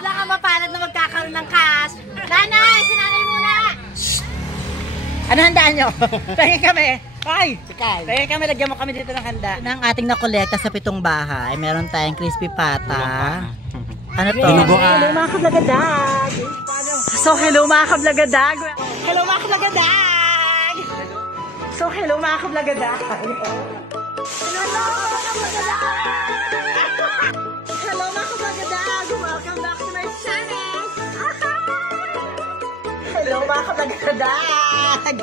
Wala ka mapalad na magkakaroon ng cash. Nanay! Sinanay muna! Ano handaan nyo? Tingin kami. Ay! Tingin kami, lagyan mo kami dito ng handa. Ang ating nakolekta sa 7 bahay. Meron tayong crispy pata. Ano to? Hello mga kablagadag! So hello mga kablagadag! Hello mga kablagadag! So hello mga kablagadag! Hello mga kablagadag! Welcome back to my channel! Hello mga kablagadag!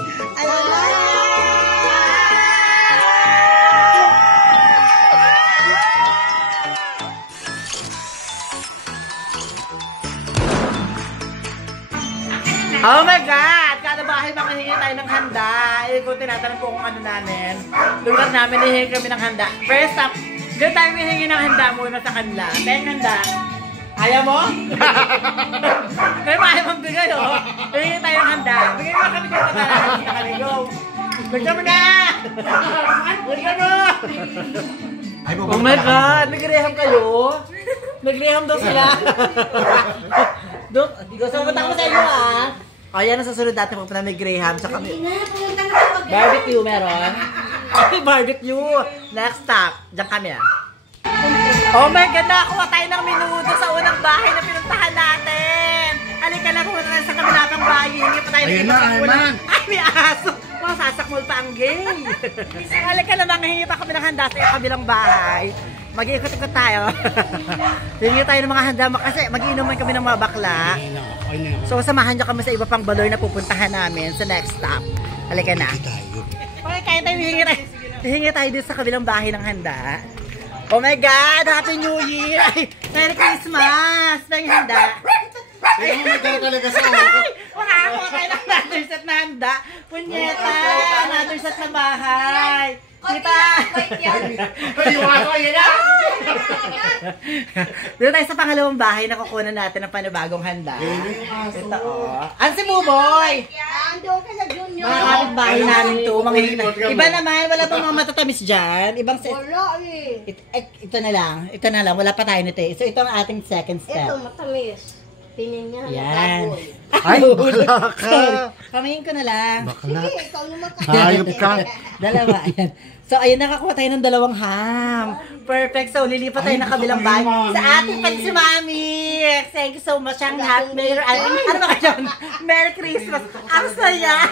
Oh my God! Kada bahay makahingi tayo ng handa. Kung tinatanong po kung ano namin, lugar namin, hihingi kami ng handa. First up, doon tayo hihingi ng handa muna sa kanila. Tayong handa. Ayaw mo? Kaya maayaw mong bigay, oh. Hihingi tayo ng handa. Bigay mo kami dito na kami. Go! Bigyan mo na! Bigyan mo! Oh my God! Nagreham kayo? Nagreham daw sila. So, pumunta ko sa inyo, ah. O, yan ang susunod natin pupunta may Graham. Sa kami. Barbecue meron. Ay, barbecue. Next stop. Diyan kami, ah. Oh my God, nakakuha tayo ng minuto sa unang bahay na pinuntahan natin. Halika na, pumunta tayo sa kabilapang bahay. Hingi pa tayo ng ibang kulang. Ay, may aso. Sasakmol pa ang gay. Halika na, manghingi pa kami ng handa sa kabilang bahay. Mag-iikot-ikot tayo. Hingi tayo ng mga handa kasi mag-iinuman kami ng mga bakla. So samahan nyo kami sa iba pang baloy na pupuntahan namin sa next stop. Halika na. Okay, kaya tayo hihingi tayo dito sa kabilang bahay ng handa. Oh my God! Happy New Year! Merry Christmas! Tayong handa. Ay, magkano talaga sa ako? Makakakuha tayo ng another set na handa. Punyeta! Another set na bahay. Kita! Paliwako yun na! Dito tayo sa pangalawang bahay na kukunan natin ng panibagong handa. Ito, oh. Ang si Buboy! Mga kapitbahay namin to. Iba naman, wala pang mga matatamis dyan. Ibang set. Wala eh. Ito na lang. Ito na lang. Wala pa tayo nito eh. So ito ang ating second step. Ito, matamis. Tingin niya. Yan. Ay, bakla ka. Kamayin ko na lang. Bakla. Sige, ikaw naman ka. Hayop ka. Dalawa. Ayan. So, ayun, nakakuha tayo ng 2 ham. Perfect. So, lilipat tayo ng kabilang bahay. Sa ating pati si Mami. Thank you so much. Ang happy Merry, ano ba kayo? Merry Christmas. Ang saya.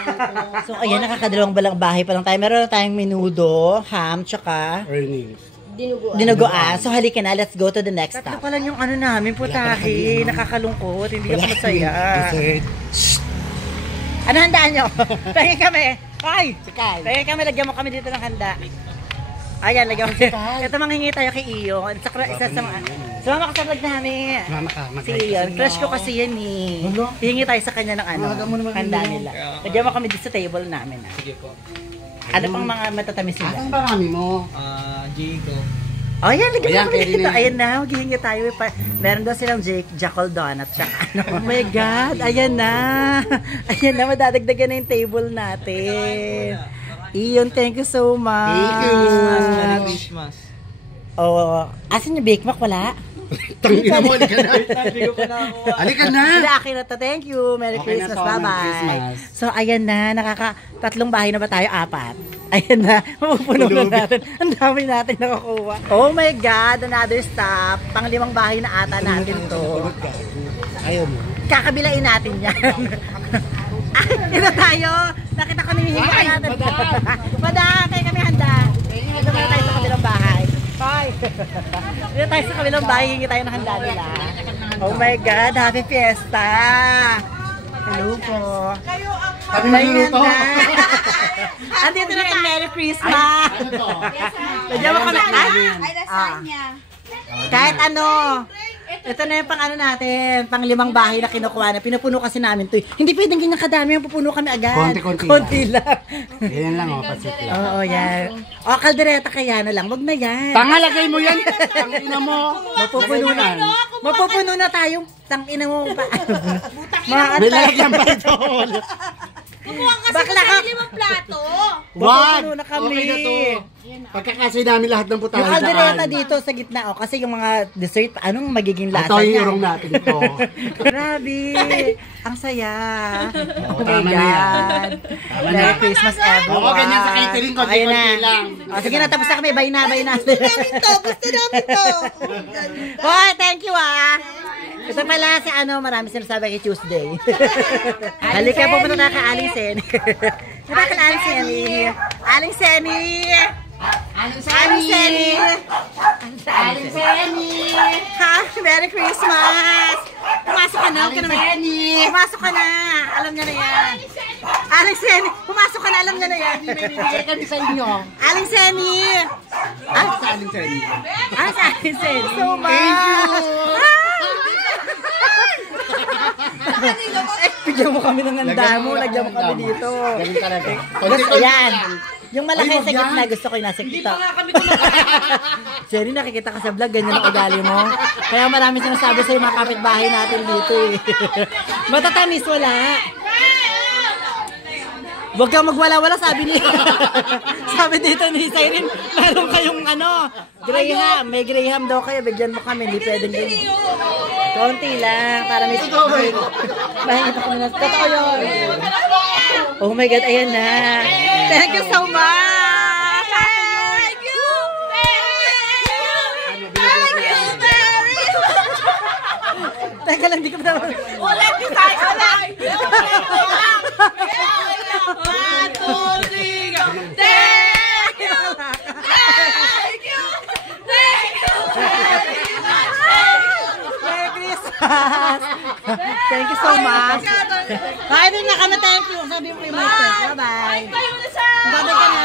So, ayan, nakakadalawang bahay pa lang tayo. Meron na tayong menudo, ham, tsaka dinuguan. So, halika na. Let's go to the next stop. Tatlo pa lang yung ano namin, putahe. Nakakalungkot. Hindi ako masaya. Ano handaan nyo? Tingin kami. Ay! Tingin kami, lagyan mo kami dito ng handa. Ayan, lagyan mo. Ito manghingi tayo kay Iyo. Isa sa mga... Sumama ka sa vlog namin. Si Iyon. Crush ko kasi yan eh. Hihingi tayo sa kanya ng ano. Handa nila. Lagyan mo kami dito sa table namin. Sige po. Ano pang mga matatamis nila? Anong marami mo? Jigo. Oh, yan, lagyan mo kami dito. Ayan na, maghihingi tayo. Meron daw silang Jackal Donut. Oh my God, ayan na. Ayan na, madadagdagan na yung table natin. Iyon, thank you so much. Thank you. Merry Christmas. Oh, asan yung Bake Mac? Wala? Tangina mo, halika na. Hindi ko pa nakakuha. Halika na. Wala, akin na to. Thank you. Merry Okay na Christmas. to, Merry Bye-bye. Christmas. So, ayan na. Tatlong bahay na ba tayo? 4. Ayan na. Mapupuno na natin. Ang dami natin nakukuha. Oh my God. Another stop. Pang-5 bahay na ata natin to. Ayaw mo. Kakabilain natin yan. Ito tayo. Nakita ko nanghihinga natin. Madam, kaya kami handa. Ito na tayo sa kabilang bahay. Bye. Dito tayo sa kabilang bahay. Hingi tayo ng handa nila. Oh my God. Happy Fiesta. Hello po. Kami nagluluto. Andito na tayo. Merry Christmas. Ano to? Lagyan mo kami. Ay, lasagna. Kahit ano. Ito na yung pang ano natin, pang 5 bahay na kinukuha na. Pinupuno kasi namin to. Hindi pwedeng ganyan kadami yung pupuno kami agad. Konti lang. Yan lang, pasit lang. Oo, yan. O, kaldereta kaya na lang. Wag na yan. Tangalagay mo yan. Tangina mo. Mapupuno na. Mapupuno na tayo. Tangina mo pa. Bilalagyan pa ito. Kumuha kasi Bakla ka. sa 5 plato. Wag. Mapupuno na kami. Okay na to. Pagkakasay namin lahat ng putahe Yung kaldereta dito sa gitna, oh, kasi yung mga dessert, anong magiging lasa ito yung niya? irong natin ito. Grabe! Ang saya! Oh my tama na God! Tama Merry na. Christmas, everyone! Oo, ganyan sa catering, konti-konti Ayun na. lang. Oh, sige na, tapos na kami. Bye na, bye na. Gusto namin to. Hoy, thank you ah! Ito pala si marami sinasabi kay Tuesday. Halika po muna ka Aling Seni. Nakakala Aling Seni. Aling Seni! Aling Seni! Aling Seni! Ha? Merry Christmas! Pumasok ka na, huwag ka naman. Pumasok ka na! Alam niya na yan. Aling Seni! Pumasok ka na, alam niya na yan. Bibigay kami sa inyo. Aling Seni! Sa Aling Seni. Sa Aling Seni. So much! Bigyan mo kami ng handa mo, lagyan mo kami dito. Ganun talaga. Gusto yan. Yung malaki sa gitna, gusto ko yung nasa gitna. Sherry, nakikita ka sa vlog, ganyan ang ugali mo. Kaya marami sinasabi sa mga kapitbahay natin dito eh. Matatamis, wala. Huwag kang magwala-wala, sabi ni sabi dito ni Cyrene, meron kayong Graham. May Graham daw kayo, bigyan mo kami, hindi pwedeng ganyan. Konti lang, para may mahingi pa kami na. Totoo yun. Oh my God, ayan na. Thank you so much. Thank you. Teka lang, di ka pa naman. Ulit, di tayo ulit. Thank you. Thank you. Thank you. Merry Christmas. Thank you so much. Bye din na kami, thank you. Sabi mo kay Master. Bye-bye. Bye-bye ka na.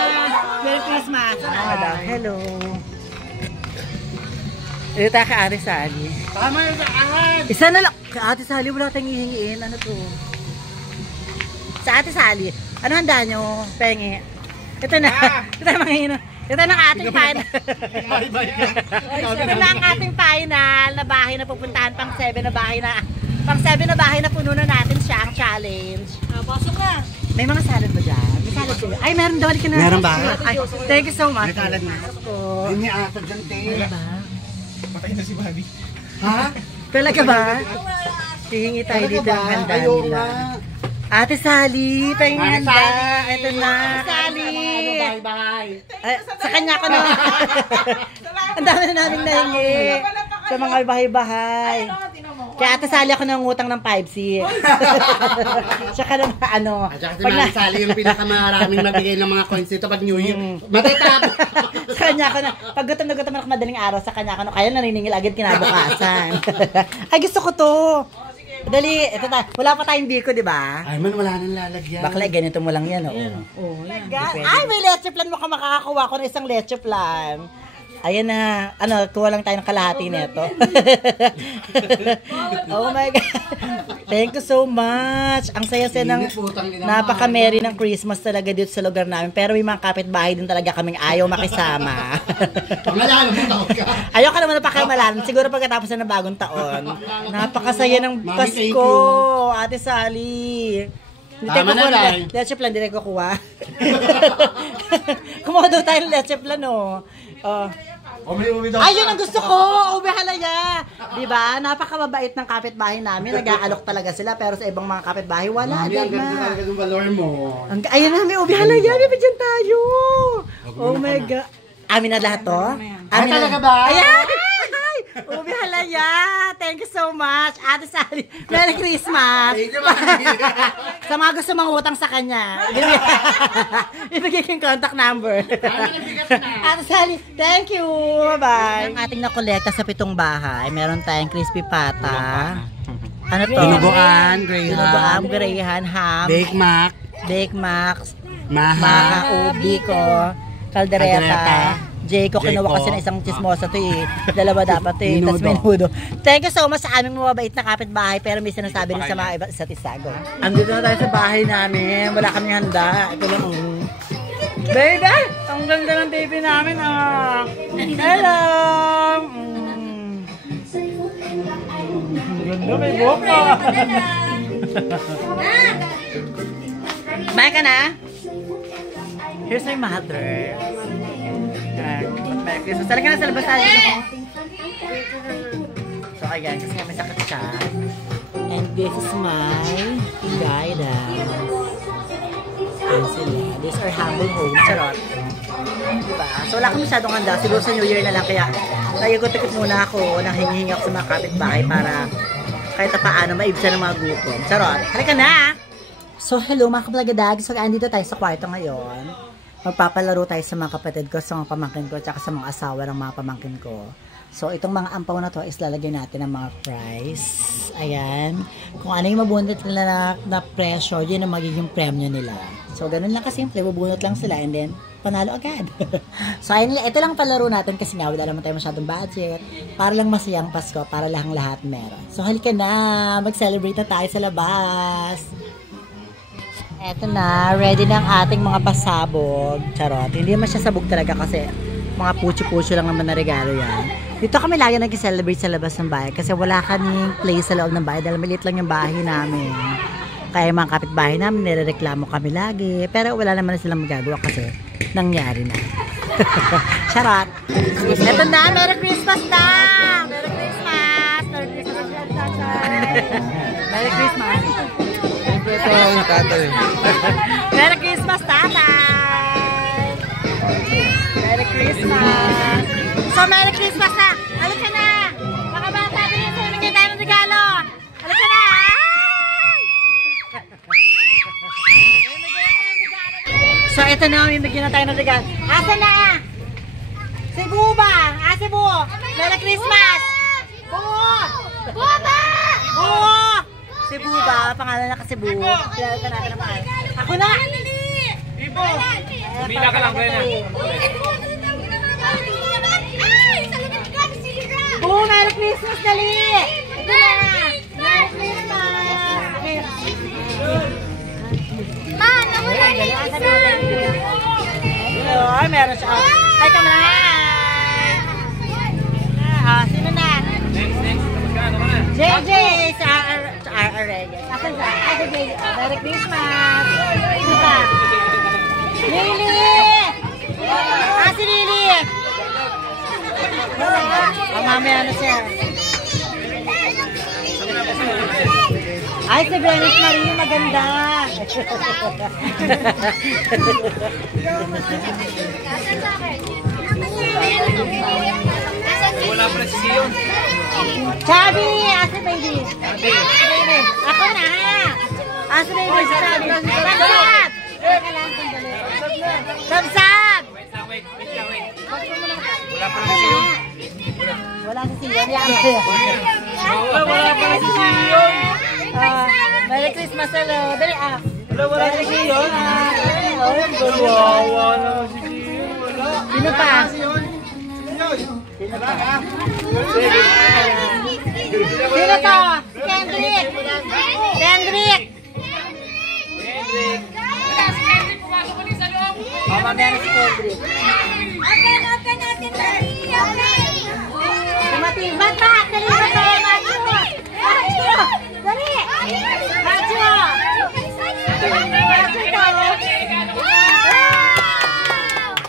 Merry Christmas. Hello. Ito tayo ka Ate Sally. Tama yung saan. Isa na lang. Ka Ate Sally, wala tayong hihingiin. Ano to? Sa Ate Sally, ano handa nyo? Pengi. Ito na. Ito na mangingin. Ito na ang ating final. Ito na ang ating final na bahay na pupuntahan. Pang 7 na bahay na. Pang 7 na bahay na puno na natin siya ang challenge. Pasok na. May mga salad ba dyan? May salad kayo. Ay, meron daw. Ka na. Meron ba? Ay, thank you so much. May salad na. Ay, may atad dyan, te. Patay na si Bobby. Ha? Talaga ba? Hihingi tayo dito ang handa nila. Ate Sally, tayong handa. Ito na. Sally. Bye-bye. Sa kanya ko na. Ang dami na namin nahingi. Sa mga bahay-bahay. Kaya Ate Sally ako nangutang ng 5C. Tsaka na At saka si Mami Sally yung pinakamaraming mabigay ng mga coins dito pag New Year. Matitap! Sa kanya ko na. Pag gutom na gutom ako madaling araw, sa kanya ko na. Kaya naniningil agad kinabukasan. Ay, gusto ko to. Dali, ito tayo. Wala pa tayong biko, di ba? Ay man, wala nang lalagyan. Bakla, ganito mo lang yan, oo. Oh, yan. Ay, may leche plan mo ka makakakuha ko ng isang leche plan. Ayan na, kuha lang tayo ng kalahati nito. Oh my God. Thank you so much. Ang saya-saya ng napaka-merry ng Christmas talaga dito sa lugar namin. Pero may mga kapitbahay din talaga kaming ayaw makisama. Pangalala mo tawag ka. Ayaw ka naman na pakimalalan. Siguro pagkatapos na ng bagong taon. Napakasaya ng Pasko, Ate Sally. Tama na lang. Leche plan, direct ko kuha. Kumuha daw tayo ng leche plan, oh. Ayun ang gusto ko! Ube halaya! Diba? Napakababait ng kapitbahay namin. Nag-aalok talaga sila. Pero sa ibang mga kapitbahay, wala. Mami, ang ganda talaga ng valor mo. Ayun na, may ube halaya. Bibigyan tayo! Oh my God. Amin na lahat to? Ay, talaga ba? Ayan! Ube halaya! Thank you so much! Ate Sally, Merry Christmas! Thank you, Mami. Sa mga gusto mangutang sa kanya, ibigay ko yung contact number. Ate Sally, thank you! Bye-bye! Ang ating nakolekta sa 7 bahay, meron tayong crispy pata. Ano to? Dinuguan, Graham. Dinuguan, Graham, ham. Bake Mac. Bake Max. Maha. Ubi ko. Caldereta. Jayco, kinuha kasi ng isang chismosa to eh. Dalawa dapat eh. Tapos menudo. Thank you so much sa aming mababait na kapitbahay. Pero may sinasabi rin sa mga iba sa Tisago. Andito na tayo sa bahay namin. Wala kaming handa. Ito lang. Baby! Ang ganda ng baby namin. Hello! Ang ganda, may boka. Kumain ka na? Here's my mother. Merry Christmas. Talaga na sa labas tayo. So, ayan. Kasi may sakit siya. And this is my guidance. Ayan sila. These are humble home. Charot. Diba? So, wala ka masyadong handa. Siguro sa New Year na lang. Kaya, nayugot-ikot muna ako. Nang hingi ako sa mga kapitbahay para kahit paano maibsan ng mga gutom. Charot. Halika na! So, hello mga kablagadag. So, andito tayo sa kwarto ngayon. Magpapalaro tayo sa mga kapatid ko, sa mga pamangkin ko, at sa mga asawa ng mga pamangkin ko. So, itong mga ampaw na to is lalagyan natin ng mga prize. Ayan. Kung ano yung mabunot nila na pressure, yun ang magiging premyo nila. So, ganun lang kasimple. Bubunot lang sila and then, panalo agad. So, ayun, ito lang palaro natin kasi nga wala naman tayo masyadong budget. Para lang masayang Pasko, para lang lahat meron. So, halika na. Mag-celebrate na tayo sa labas. Eto na, ready na ang ating mga pasabog. Charot. Hindi naman siya sabog talaga kasi mga puchi-puchi lang naman na regalo yan. Dito kami lagi nag-celebrate sa labas ng bahay kasi wala kaming place sa loob ng bahay dahil maliit lang yung bahay namin. Kaya yung mga kapitbahay namin, nirereklamo kami lagi. Pero wala naman na silang magagawa kasi nangyari na. Charot. Eto na, Merry Christmas na! Merry Christmas! Merry Christmas! Merry Christmas! Merry Christmas, tatay! Merry Christmas! So, Merry Christmas na! Halika na! Mga bata, bilhin sa ibigay tayo ng regalo! Halika na! So, ito na, bibigyan na tayo ng regalo. Asa na? Si Buba! Si Bu! Merry Christmas! Buo! Buba! Buo! Si Buba, pangalan na kasi Bu. Kilala ka natin naman. Ako na! Ibo! Pila ka lang, Brena. Bu, Merry Christmas, dali! Ito na! Merry Christmas! Man, ako na rin. Ay, meron siya. Ay, kama na! Sino na? Next. Magkano ka na? JJ! Sa R.R. Reyes. Asan siya? Ay, JJ. Merry Christmas! Sino ka? Lily! Si Lily! Mamaya na siya. Ay, si Venice Marie, maganda. Wala pa na si Sion. Chubby! Asa baby? Ako na! Asa baby? Sabsab! Sabsab! Wait. Wala pa na si Sion. Wala si Sion. Wala pa na si Sion. Merry Christmas, hello. Dali Wala si Sion. Wawa naman si Sion. Wala. Sino pa? Sino to? Kendrick! Kendrick! Mamaya na si Kendrick. Open natin dali. Tumating. Bata! Dali ba to? Macho! Dali! Macho! Macho to!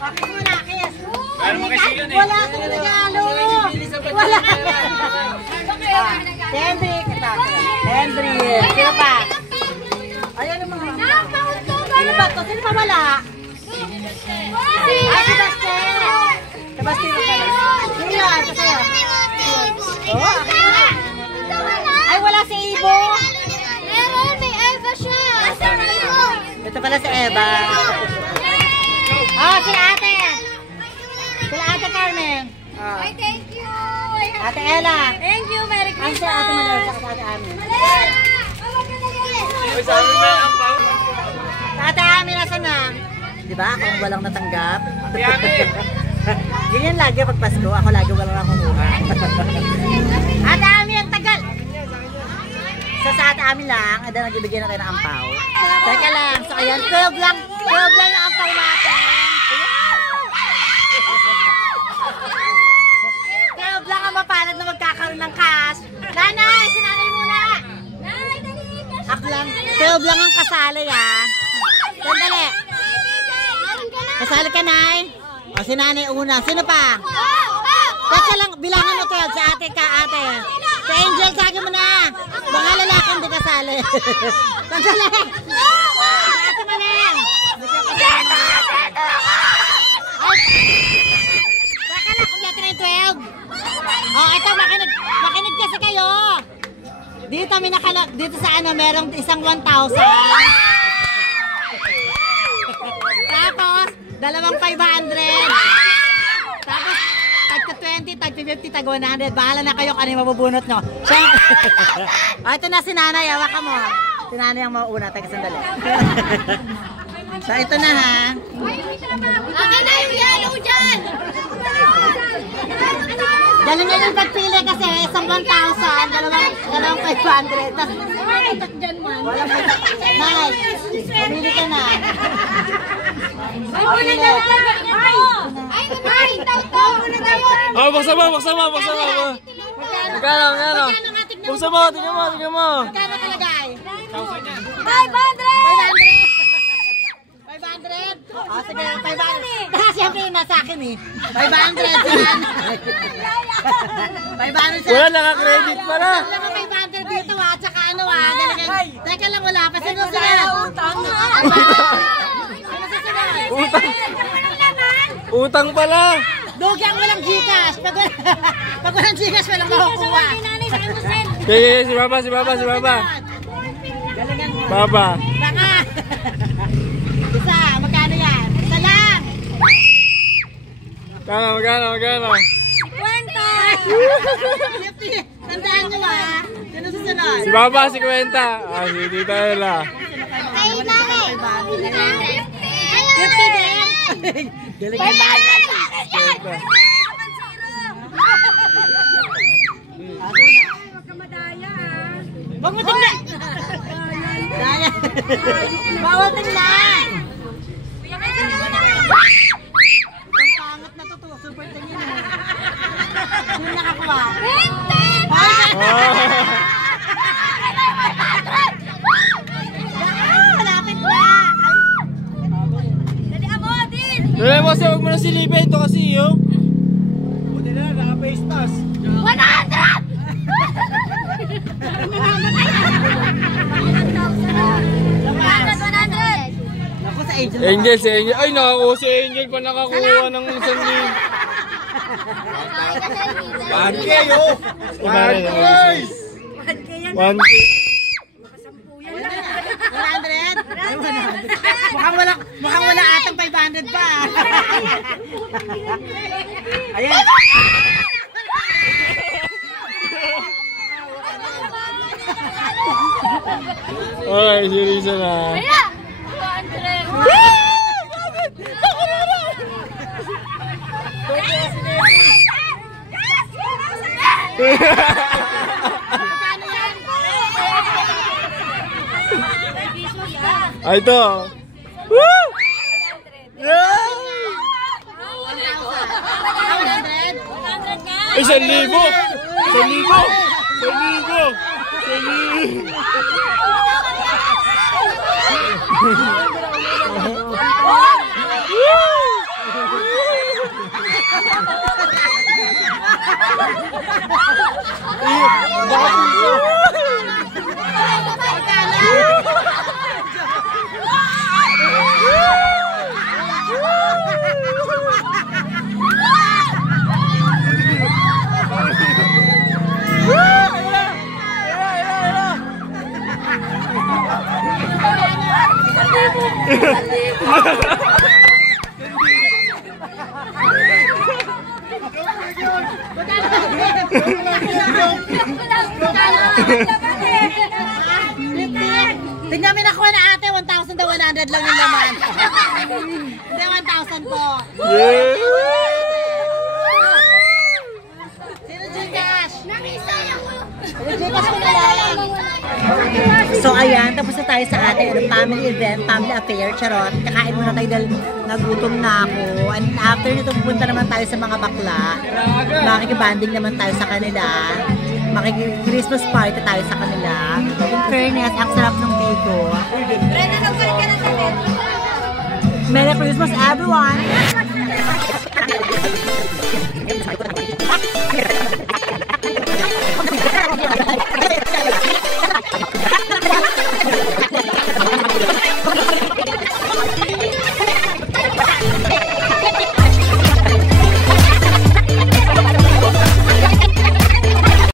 Bakit mo na, Kiss? Ano mo kasi yun eh? Wala akong regalo! Wala! Kendrick! Kendrick! Sino pa? Ayan ang mga... Sino ba to? Sino pa wala? Ay, si Bastian! Sebastian pa pala. Sino yan? Ito sa'yo. Oh, ay, wala si Ibo! Meron, may Eva siya. Ito pala si Eva. Oh, sila ate! Sila ate Carmen. Ay, thank you. Ate Ella. Thank you, Merry Ang si ate Manuel sa ate Amin. Uy, sabi mo ang pao. Sa ate Amin, nasa na? Diba? Ako walang natanggap. Ate Amin. Ganyan lagi pag Pasko. Ako lagi walang nakukuha. Ate Amin, ang tagal! Sa ate Amin lang, ada nagbibigyan na tayo ng ampaw. Teka lang. So, ayan, 12 lang ang ampaw natin. 12 lang ang mapalad na magkakaroon ng cash. Nanay, sinanay muna. Ako lang. 12 lang ang kasali, ha. Sandali. Kasali ka, Nay. O, Si nanay una. Sino pa? Teka lang, bilangan mo 12 sa ate ka, ate. Si Angel, sa akin mo na. Mga lalaki hindi kasali. Sandali. Ate mo na. Baka lang, kung natin yung 12. Oh, ito, makinig kasi kayo. Dito, dito sa ano, merong isang 1,000. Tapos, dalawang 500. Tapos, tagka 20, tagka 50, tagka 100. Bahala na kayo kung ano yung mabubunot nyo. Oh, ito na si nanay, hawak ka mo. Si nanay ang mauuna, tagka sandali. So, ito na ha. Akin na yung yellow dyan! Galing nga yung pagpili kasi isang 1,000, dalawang 500. Tapos, walang Nay, pumili ka na. Ay, tao-tao muna tayo! Oh, buksan mo. Magkano? Buksan mo, tingnan mo. Magkano kalagay? 500! 500? Oh, sige, 500. Siyempre yung nasa akin eh. 500 si nanay. 500 siya. Wala, naka-credit pala. Wala ka 500 dito ha, tsaka ano ha. Teka lang, wala pa. Sino sila? Utang pala. Dogi ang walang Gcash. Pag walang Gcash, walang makukuha. Okay, si Baba. Galingan mo. Baba. Baka. Isa, magkano yan? Isa lang. Magkano? 50. Tandaan nyo ha. Sino susunod? Si Baba, 50. Ah, si Tita Ella. Ay, nanay! 50 din. Galingan mo. Huwag mo tingnan! Daya! Bawal tingnan! Ang pangat na to, super tingin mo. Sino nakakuha? Malapit na! Dali ako din! Dali mo kasi, huwag mo na silipin. Ito kasi yun. Buti na, naka-face mask. 100! Ako sa Angel. Angel, si Angel. Ay, nakakuha si Angel pa nakakuha ng 1,000. 1K, oh! 1K! 100? Mukhang wala atang 500 pa. Ayan. Okay, si Risa na. Kaya! 100! Ay, ito. Woo! Yeah! 1,000! 1,000! Tingnan mo nakuha na ate, 1,100 lang yung laman. Hindi, 1,000 po. Yeah! Sino Gcash? Gcash ko na lang! So ayan, tapos na tayo sa ating family event, family affair, charot. Kakain muna tayo dahil nagutom na ako. And after nito, pupunta naman tayo sa mga bakla. Makikibanding naman tayo sa kanila. Makikri-Christmas party tayo sa kanila. In fairness, ang sarap ng cake ko. Brenda, nagpalit ka na sa net. Merry Christmas everyone!